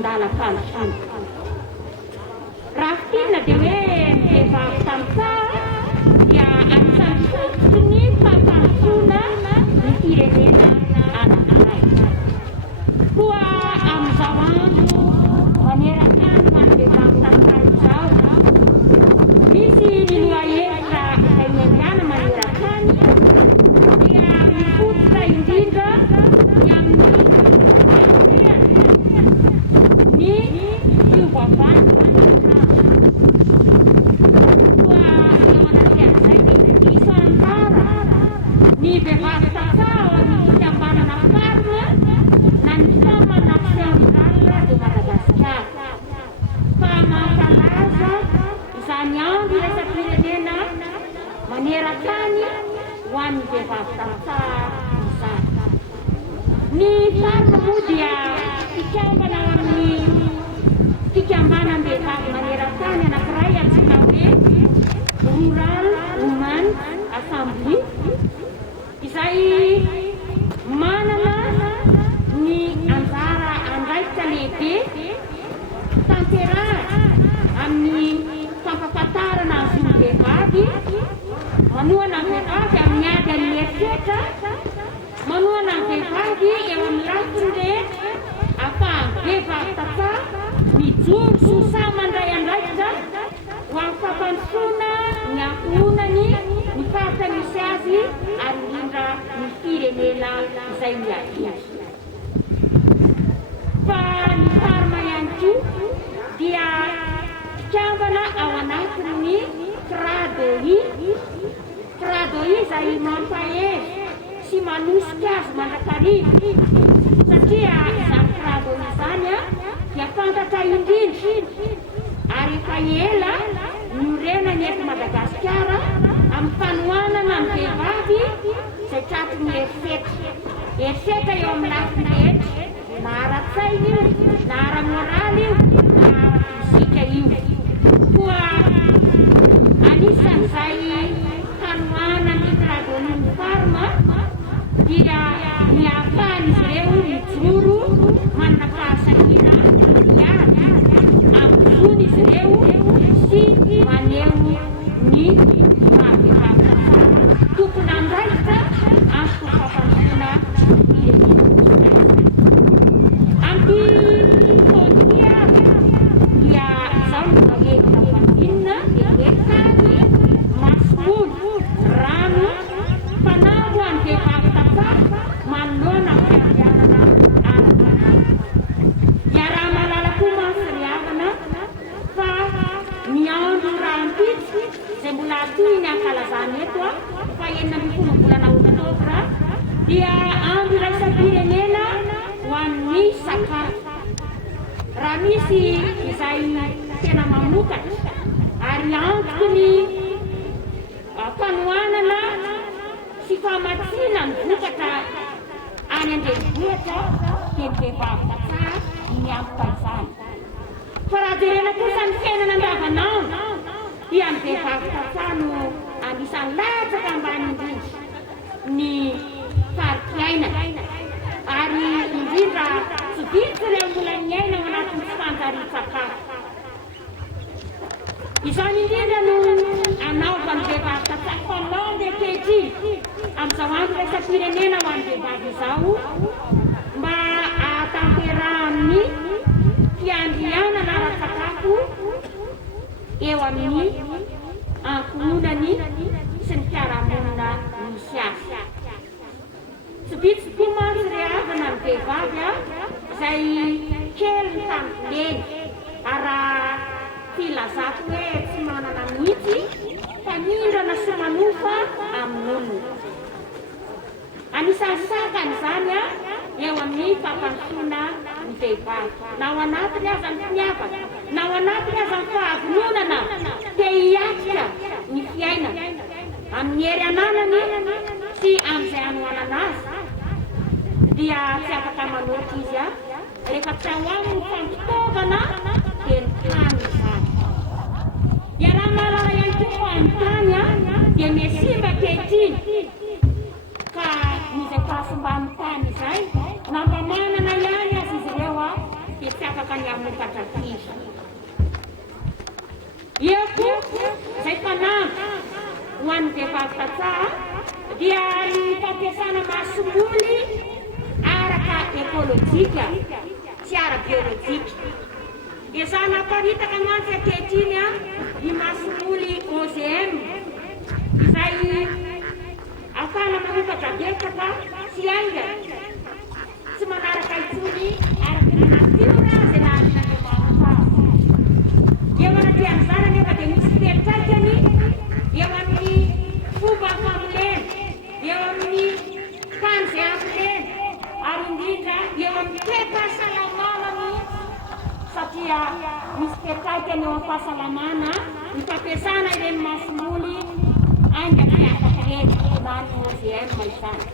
mandala fanfana. Raha tiana dia hoe vehivavy tamin'izao dia anisan'ny fototsy ny fampandrosoana ny firenena anankiray. Koa amin'izao andro manerana ny vehivavy tamin'izao izao, misy ny lohahevitra izay miangana manerana any dia mifototra indrindra ny amin'ny ny fiovaovana. Ni vehivavy tamin'izao ny fikambanana farina na ny famanafisian'olona de Madagasikara. Fa mampalaza izany andro iraisam-pirenena maneran-tany ho an'ny vehivavy tamin'izao izany. Ny farina moa dia fikambana amin'ny fikambanan-behivavy maneran-tany anankiray antsoina hoe Rural Women Assembly, izay manana ny anjara andraikitra lehibe tanterahatra amin'ny fampahafantarana azy ny vehivavy, manohana ny vehivavy amin'ny ady amin'ny herisetra, manohana ny vehivavy eo amin'ny lafiny rehetra ahafahan'ny vehivavy tantsaha mijoro sosa mandray andraikitra ho amin'ny fampandrosoana ny ankohonany ny faritra misy azy ary indrindra ny firenena izay miavia. Fa ny farma ihany koa dia fikambana ao anatin'ny CRADOI izay mampahery sy manosika azy mandrakariva, satria izany CRADOI izany dia fantatra indrindra ary efa ela niorena ny eto Madagasikara amin'ny fanohanana ny vehivavy izay tratry ny herisetra eo amin'ny lafiny rehetra, na ara-tsaina io, na ara-moraly io, na ara-fizika io. Koa anisan'izay fanohanany CRADOI ny farma dia ny ahafahan'izy ireo mijoro manana fahasahina ihany amin'ny izy ireo sy maneho ny mahavehivavy tokony andraikitra amin'ny fampandrosoana firenena. Amin'ny fotoana dia izao no mahevitra fanvinina dia tany masolo rano fanambo an'ny vehivavy tantsaha manoloana amin'ny fiandianana ara-tsakafo. Dia raha malala koa mantsy ry havana fa ny andro rahampitsy izay mbola toy ny ankalazana eto fa 9 volana oktobra dia andro iraisam-pirenena ho an'ny sakafo. Raha misy izay tena mamokatra ary antoky ny fanohanana sy famatsiana ny vokatra any an-drenivohitra dia ny vehivavy tantsaha miampy izany. Fa raha jerena kosa ny fiainana andavanandro dia ny vehivavy tantsaha no anisan'ny latsaka ambany indrindra ny fari-piainana ary indrindra tsy vitsy ireo mbola miaina ao anatin'ny tsy fanjarian-tsakafo. Izany indrindra no anaovan'ny vehivavy tantsaha fanao ankehitriny amin'izao andro iraisam-pirenena ho an'ny vehivavy izao mba ahatanterahany fiandrianana ara-tsakafo eo amin'ny ankohonany sy ny fiarahamonina misy azy. Tsy vitsy koa mantsy ry havana ny vehivavy izay kely ny tamboleny araha filazako hoe tsy manana mihitsy fanindrana sy manofa amin'olona. Anisan'ny sakany izany eo amin'ny fampandrosoana ny vehivavy, na ao anatiny aza ny finiavana, na ao anatiny aza ny fahavononana te hiatrika ny fiainana amin'ny hery ananany sy amin'izay anohanana azy dia tsy afaka manoatra izy rehefa tsy ao aminy ny fampitaovana dia ny tany izany. Dia raha mahalala ihany koa fa ny tany dia miasimba ankehitriny ka izay fahasimban'ny tany izay na mba manana ihany azy izy ireo dia tsy afaka afaka ny amokatra kizy. Io koa zay fanampy ho an'ny vehivavy tantsaha dia ny fampiasana masomboly araka ekôlôjika sy ara-biôlôjika. Dia za naparitaka mantsy ankehitriny ny masomboly OGM izay ahafahana mamokatra betsaka sy ainga tsy manaraka itsony araka ny natiora zay nahaninan'Andriamanitra. Eo anatin'izany anefa dia misy fiantraikany eo amin'ny fomba famolena, eo amin'ny tany zay amolena, ary indrindra eo amin'ny toe-pahasalamana satria misy fiantraikany eo amin'ny fahasalamana ny fampiasana ireny masomboly aingam-pianatra ireny na ny OGM izany.